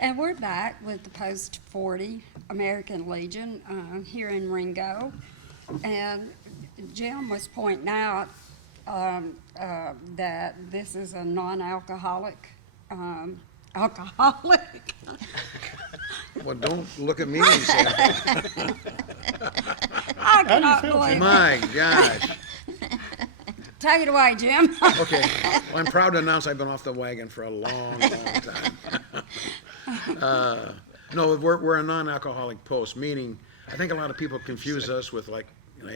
And we're back with the Post 40 American Legion here in Ringgold. And Jim was pointing out that this is a non-alcoholic alcoholic. Well, don't look at me and say, I cannot believe it. my gosh. Take it away, Jim. Okay, well, I'm proud to announce I've been off the wagon for a long, long time. No, we're a non-alcoholic post, meaning, I think a lot of people confuse us with, like, you know,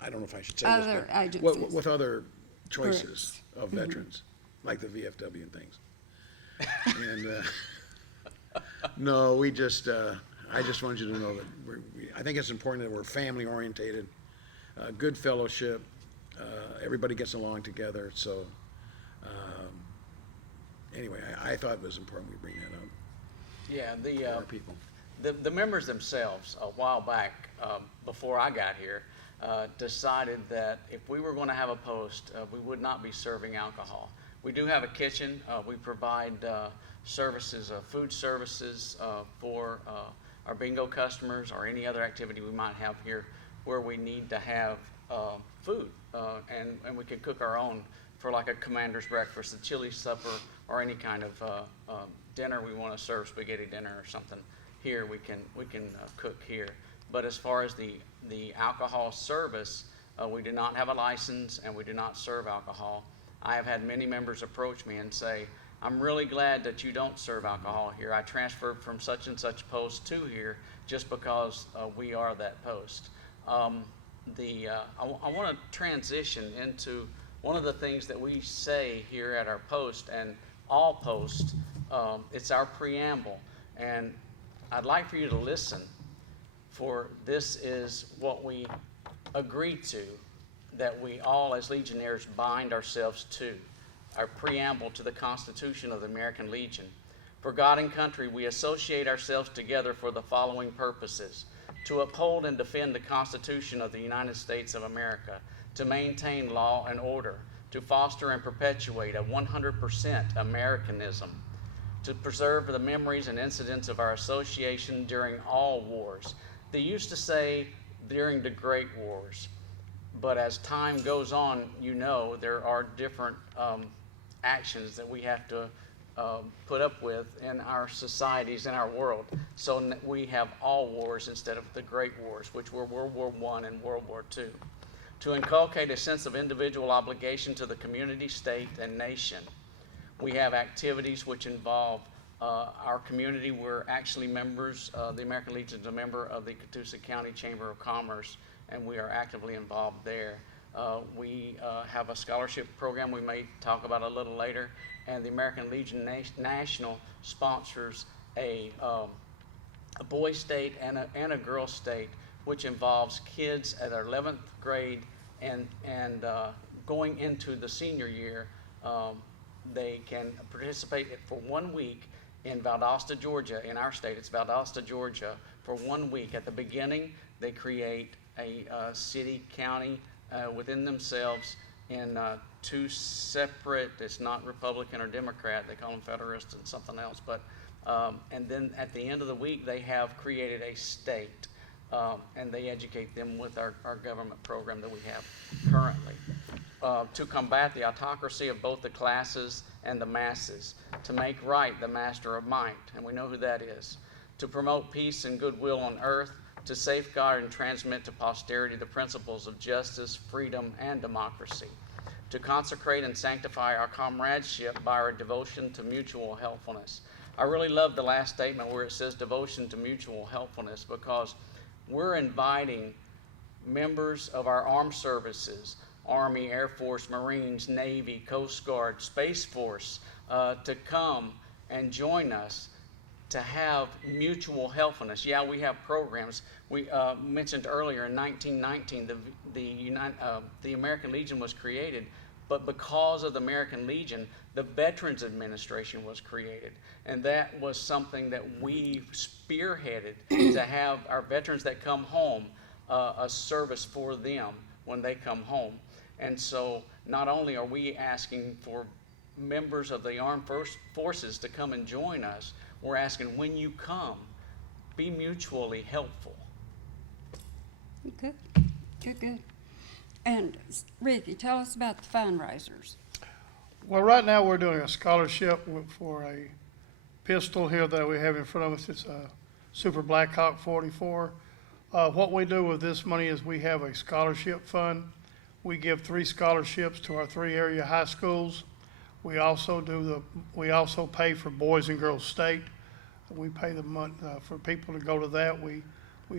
I don't know if I should say Other this, but agencies. with other choices of veterans, like the VFW and things. And, no, we just, I just want you to know that I think it's important that we're family orientated, good fellowship, everybody gets along together. So, anyway, I thought it was important we bring that up. Yeah, For our people. the members themselves, a while back, before I got here, decided that if we were going to have a post, we would not be serving alcohol. We do have a kitchen. We provide services, food services for our bingo customers or any other activity we might have here where we need to have food. And we can cook our own for like a commander's breakfast, a chili supper, or any kind of dinner we want to serve, spaghetti dinner or something. Here we can cook here. But as far as the alcohol service, we do not have a license and we do not serve alcohol. I have had many members approach me and say, I'm really glad that you don't serve alcohol here. I transferred from such and such post to here just because we are that post. I want to transition into one of the things that we say here at our post and all posts. It's our preamble, and I'd like for you to listen, for this is what we agree to, that we all as Legionnaires bind ourselves to, our preamble to the Constitution of the American Legion. For God and country, we associate ourselves together for the following purposes: to uphold and defend the Constitution of the United States of America, to maintain law and order, to foster and perpetuate a 100% Americanism, to preserve the memories and incidents of our association during all wars. They used to say during the Great Wars, but as time goes on, you know, there are different actions that we have to put up with in our societies, in our world. So we have all wars instead of the Great Wars, which were World War I and World War II. To inculcate a sense of individual obligation to the community, state, and nation. We have activities which involve our community. We're actually members, the American Legion is a member of the Catoosa County Chamber of Commerce, and we are actively involved there. We have a scholarship program we may talk about a little later, and the American Legion National sponsors a boy state and a girl state, which involves kids at our 11th grade and going into the senior year. They can participate for 1 week in Valdosta, Georgia. In our state, it's Valdosta, Georgia, for 1 week. At the beginning, they create a city, county within themselves in two separate, it's not Republican or Democrat, they call them Federalist and something else, but and then at the end of the week, they have created a state, and they educate them with our government program that we have currently. To combat the autocracy of both the classes and the masses, to make right the master of might, and we know who that is, to promote peace and goodwill on earth, to safeguard and transmit to posterity the principles of justice, freedom, and democracy, to consecrate and sanctify our comradeship by our devotion to mutual helpfulness. I really love the last statement where it says devotion to mutual helpfulness, because we're inviting members of our armed services, Army, Air Force, Marines, Navy, Coast Guard, Space Force, to come and join us to have mutual helpfulness. Yeah, we have programs. We mentioned earlier in 1919 the American Legion was created, but because of the American Legion, the Veterans Administration was created. And that was something that we spearheaded to have our veterans that come home, a service for them when they come home. And so not only are we asking for members of the armed forces to come and join us, we're asking, when you come, be mutually helpful. Good, good. And Ricky, tell us about the fundraisers. Well, right now, we're doing a scholarship for a pistol here that we have in front of us. It's a Super Blackhawk 44. What we do with this money is we have a scholarship fund. We give 3 scholarships to our 3 area high schools. We also pay for Boys and Girls State. We pay the money for people to go to that. We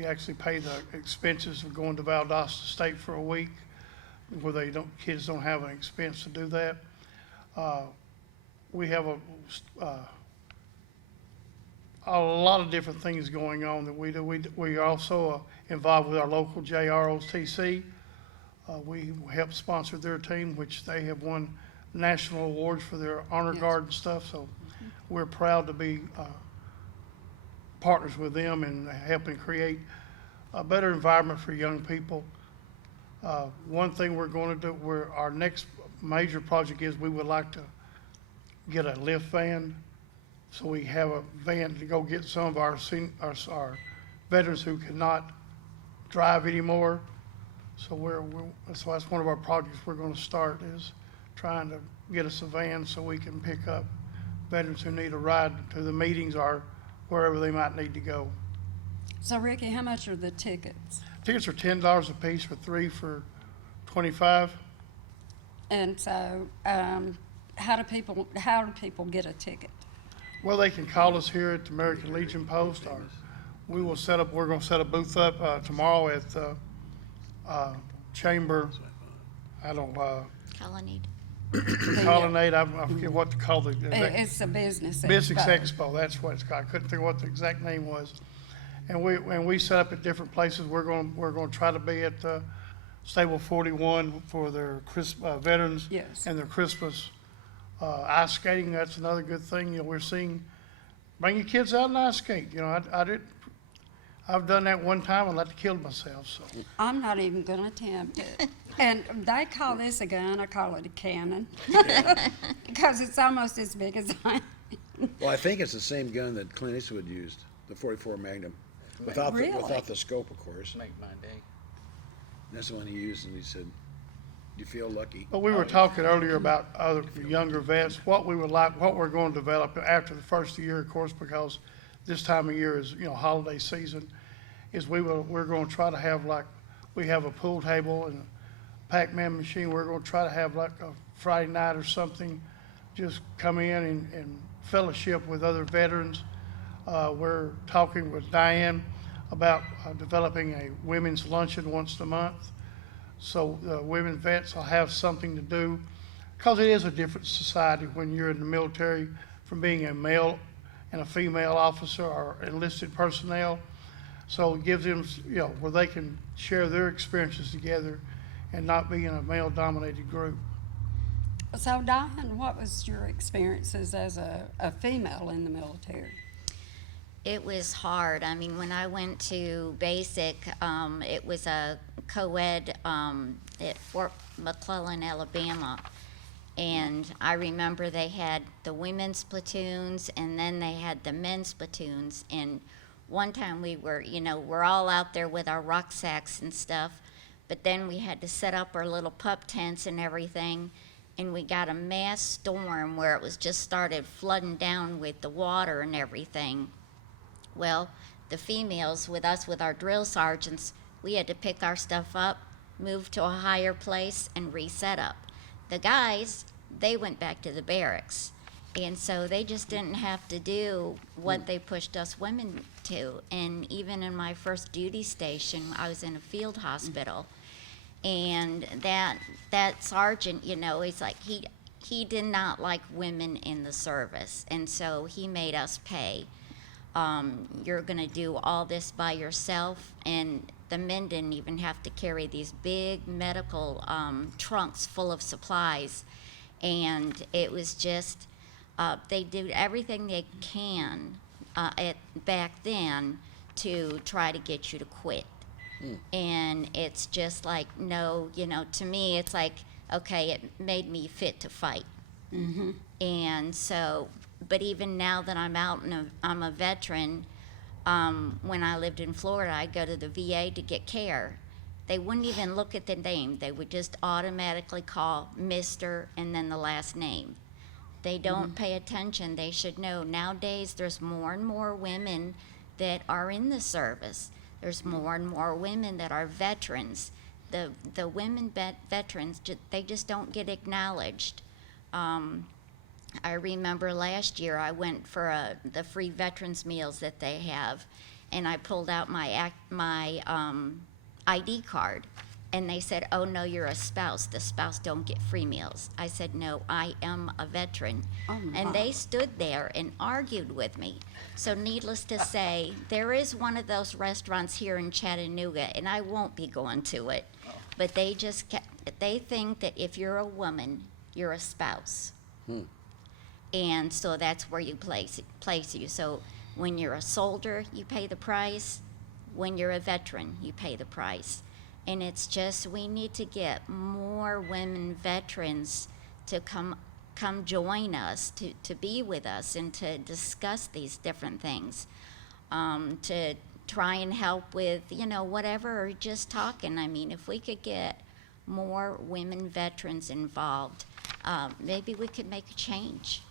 actually pay the expenses of going to Valdosta State for a week, where kids don't have an expense to do that. We have a lot of different things going on that we do. We are also involved with our local JROTC. We help sponsor their team, which they have won national awards for their honor guard and stuff. So we're proud to be partners with them and helping create a better environment for young people. One thing we're going to do, our next major project is we would like to get a lift van, so we have a van to go get some of our veterans who cannot drive anymore. So so that's one of our projects we're going to start, is trying to get us a van so we can pick up veterans who need a ride to the meetings or wherever they might need to go. So Ricky, how much are the tickets? Tickets are $10 a piece, for 3 for $25. And so, how do people get a ticket? Well, they can call us here at the American Legion Post, or we're going to set a booth up tomorrow at the Chamber, Colonnade. Colonnade, I forget what to call the. It's a business Business expo. Expo, that's what it's called. I couldn't think of what the exact name was. And we set up at different places. We're going to try to be at Stable 41 for their veterans. Yes. And their Christmas ice skating. That's another good thing. We're seeing, bring your kids out and ice skate. I've done that one time and to kill myself. So I'm not even going to attempt it. And they call this a gun. I call it a cannon because it's almost as big as I. Well, I think it's the same gun that Clint Eastwood used, the 44 Magnum, without the scope, of course. Make my day. That's the one he used, and he said, "You feel lucky." But we were talking earlier about other younger vets, what we're going to develop after the first year, of course, because this time of year is, holiday season, is we're going to try to have we have a pool table and a Pac-Man machine. We're going to try to have a Friday night or something, just come in and fellowship with other veterans. We're talking with Diane about developing a women's luncheon once a month. So the women vets will have something to do, because it is a different society when you're in the military from being a male and a female officer or enlisted personnel. So it gives them, where they can share their experiences together and not be in a male-dominated group. So Diane, what was your experiences as a female in the military? It was hard. I mean, when I went to basic, it was a co-ed at Fort McClellan, Alabama. And I remember they had the women's platoons and then they had the men's platoons. And one time we were, we're all out there with our rucksacks and stuff, but then we had to set up our little pup tents and everything. And we got a mass storm where it was just started flooding down with the water and everything. Well, the females with us, with our drill sergeants, we had to pick our stuff up, move to a higher place, and reset up. The guys, they went back to the barracks. And so they just didn't have to do what they pushed us women to. And even in my first duty station, I was in a field hospital. And that sergeant, he's like, he did not like women in the service. And so he made us pay. You're going to do all this by yourself. And the men didn't even have to carry these big medical trunks full of supplies. And it was just, they did everything they can back then to try to get you to quit. And it's just like, no, to me, it's like, okay, it made me fit to fight. And so, but even now that I'm out and I'm a veteran, when I lived in Florida, I'd go to the VA to get care. They wouldn't even look at the name. They would just automatically call Mr. and then the last name. They don't pay attention. They should know. Nowadays, there's more and more women that are in the service. There's more and more women that are veterans. The women veterans, they just don't get acknowledged. I remember last year I went for the free veterans meals that they have, and I pulled out my ID card, and they said, "Oh no, you're a spouse. The spouse don't get free meals." I said, "No, I am a veteran," and they stood there and argued with me. So needless to say, there is one of those restaurants here in Chattanooga, and I won't be going to it, but they think that if you're a woman, you're a spouse. And so that's where you place you. So when you're a soldier, you pay the price. When you're a veteran, you pay the price. And it's just, we need to get more women veterans to come join us, to be with us and to discuss these different things, to try and help with, whatever, or just talking. I mean, if we could get more women veterans involved, maybe we could make a change.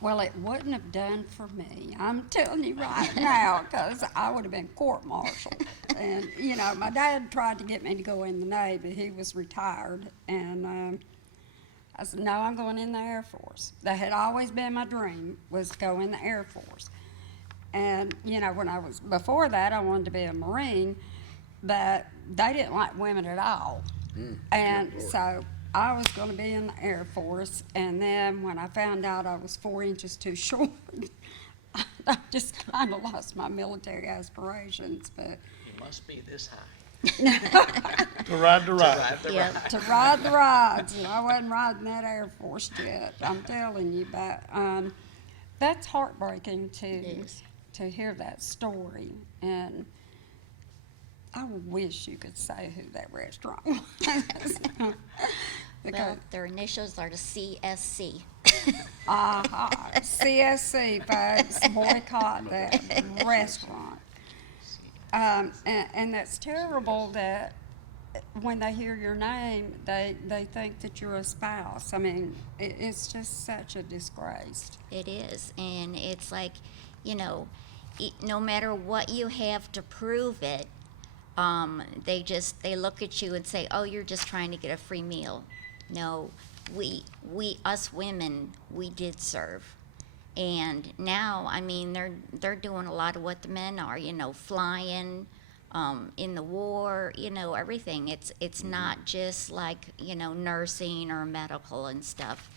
Well, it wouldn't have done for me. I'm telling you right now, because I would have been court-martialed. And, my dad tried to get me to go in the Navy. He was retired. And I said, no, I'm going in the Air Force. That had always been my dream, was to go in the Air Force. And, before that, I wanted to be a Marine, but they didn't like women at all. And so I was going to be in the Air Force, and then when I found out I was 4 inches too short, I just kind of lost my military aspirations. But You must be this high. To ride the ride. Ride the Yeah. ride. to ride the rides, and I wasn't riding that Air Force jet, I'm telling you. But that's heartbreaking is. to hear that story. And I wish you could say who that restaurant was. Because, Well, their initials are the CSC. CSC, folks, boycott that restaurant. And that's terrible that when they hear your name, they think that you're a spouse. I mean, it's just such a disgrace. It is, and it's like, no matter what you have to prove it, they look at you and say, "Oh, you're just trying to get a free meal." No, us women, we did serve. And now, I mean, they're doing a lot of what the men are, flying, in the war, everything. It's not just like, nursing or medical and stuff.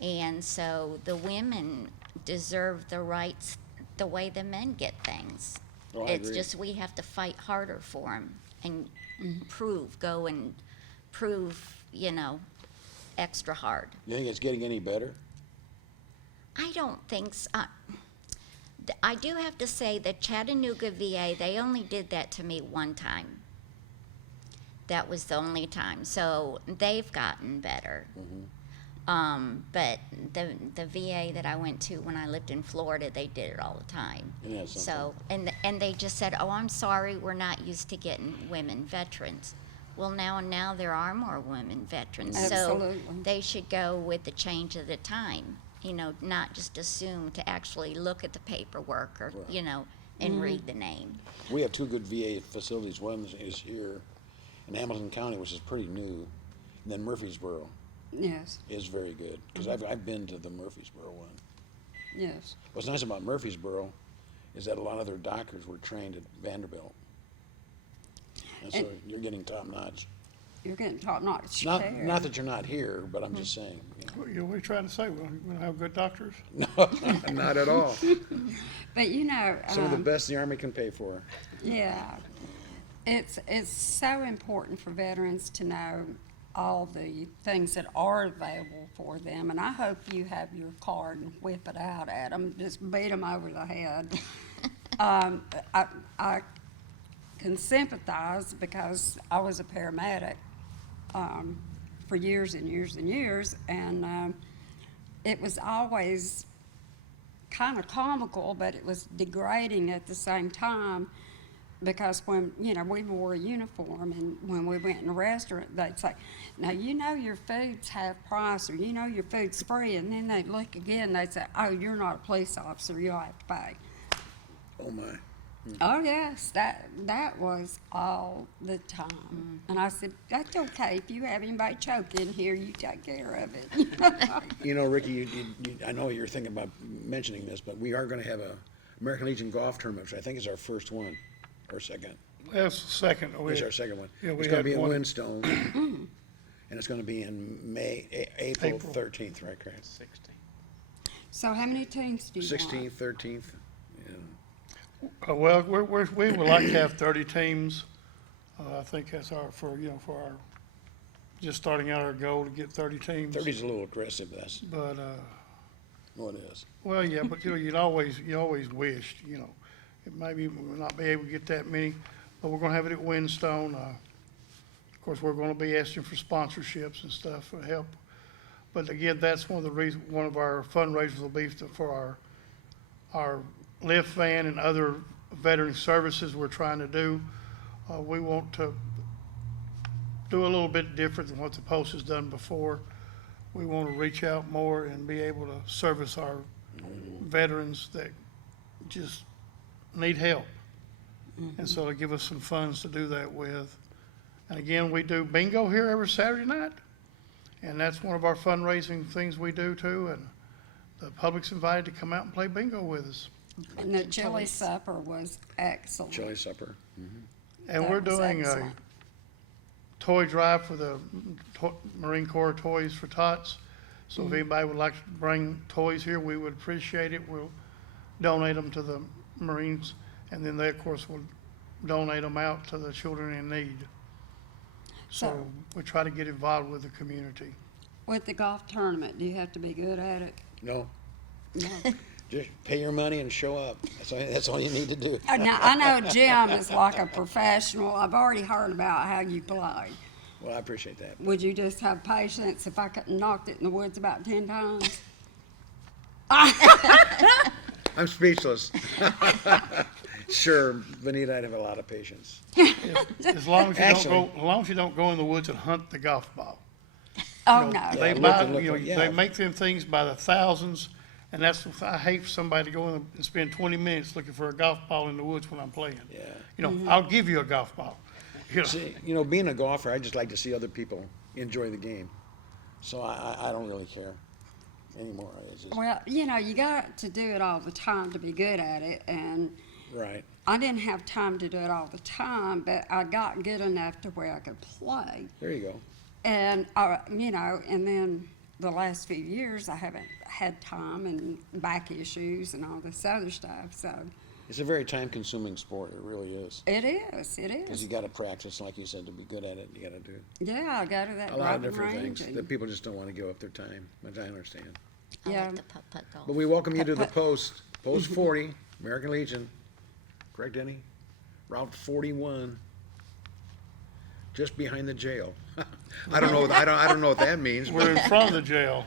And so the women deserve the rights the way the men get things. Oh, I It's agree. just we have to fight harder for them and go and prove, extra hard. You think it's getting any better? I don't think so. I do have to say the Chattanooga VA, they only did that to me one time. That was the only time. So they've gotten better. But the VA that I went to when I lived in Florida, they did it all the time. Isn't that So, and they just said, "Oh, I'm sorry, we're not used to getting women veterans." Well, now there are more women veterans. Absolutely. So they should go with the change of the time, not just assume to actually look at the paperwork or, and read the name. We have two good VA facilities. One is here in Hamilton County, which is pretty new, and then Murfreesboro Yes, is very good, because I've been to the Murfreesboro one. yes. What's nice about Murfreesboro is that a lot of their doctors were trained at Vanderbilt. And so you're getting top notch. You're getting top-notch care. Not that you're not here, but I'm just saying. What are you trying to say? We don't have good doctors? Not at all. But Some of the best the Army can pay for. yeah, it's so important for veterans to know all the things that are available for them, and I hope you have your card and whip it out at them, just beat them over the head. I can sympathize because I was a paramedic for years and years and years, and it was always kind of comical, but it was degrading at the same time, because when, you know, we wore a uniform, and when we went in a restaurant, they'd say, now, you know your food's half price, or you know your food's free, and then they'd look again, they'd say, oh, you're not a police officer, you'll have to pay. Oh, my. Oh, yes, that was all the time. And I said, that's okay, if you have anybody choke in here, you take care of it. You know, Ricky, I know you're thinking about mentioning this, but we are gonna have a American Legion golf tournament, which I think is our first one, or second. That's the second. It's our second one. Yeah, we It's gonna had be in one. Windstone, and it's gonna be in April April. 13th, right, Craig? 16. So how many teams do you want? 16th, 13th, yeah. Well, we would like to have 30 teams. I think that's for our, just starting out, our goal to get 30 teams. 30's a little aggressive, But, well, it is. well, yeah, but, you know, you always wished, you know, it maybe we'll not be able to get that many, but we're gonna have it at Windstone. Of course, we're gonna be asking for sponsorships and stuff for help. But again, that's one of the reasons, one of our fundraisers will be for our lift van and other veteran services we're trying to do. We want to do a little bit different than what the post has done before. We want to reach out more and be able to service our veterans that just need help. And so to give us some funds to do that with. And again, we do bingo here every Saturday night. And that's one of our fundraising things we do too. And the public's invited to come out and play bingo with us. And the chili supper was excellent. Chili supper. And That we're was doing a excellent. toy drive for the Marine Corps Toys for Tots. So if anybody would like to bring toys here, we would appreciate it. We'll donate them to the Marines, and then they, of course, will donate them out to the children in need. So So- we try to get involved with the community. With the golf tournament, do you have to be good at it? No, No. just pay your money and show up. That's all you need to do. Now, I know Jim is like a professional. I've already heard about how you play. Well, I appreciate that. Would you just have patience if I knocked it in the woods about 10 times? I'm speechless. Sure, Vanita, I'd have a lot of patience. As long as you Actually- don't go, as long as you don't go in the woods and hunt the golf ball. Oh, You know, no. They look buy, and look you know, like- yeah. they make them things by the thousands, and that's, I hate for somebody to go in and spend 20 minutes looking for a golf ball in the woods when I'm playing. Yeah. You know, I'll give you a golf ball. You know, See, you know, being a golfer, I just like to see other people enjoy the game. So I don't really care anymore. It's just, Well, you know, you got to do it all the time to be good at it, and right. I didn't have time to do it all the time, but I got good enough to where I could play. There you go. And, you know, and then the last few years, I haven't had time and back issues and all this other stuff, so It's a very time-consuming sport. It really is. it is, it Because is. you got to practice, like you said, to be good at it. You got to do Yeah, I go to that a lot of driving different range. things and- that people just don't want to give up their time, which I understand. I Yeah. like the putt-putt golf. But we welcome you to the Putt-putt. Post 40, American Legion. Correct, Denny? Route 41, just behind the jail. I don't know. I don't know what that means. we're in But, front of the jail.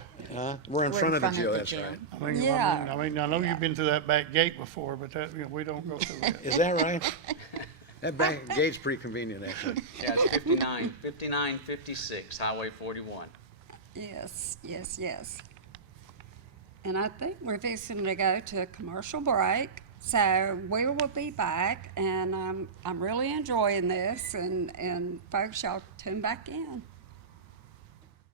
we're in front of the jail. That's right. Yeah. I know you've been through that back gate before, but that, you know, we don't go through that. Is that right? That back gate's pretty convenient, actually. Yeah, it's 5956 Highway 41. Yes, yes, yes. And I think we're fixing to go to a commercial break, so we will be back, and I'm really enjoying this, and folks, y'all tune back in.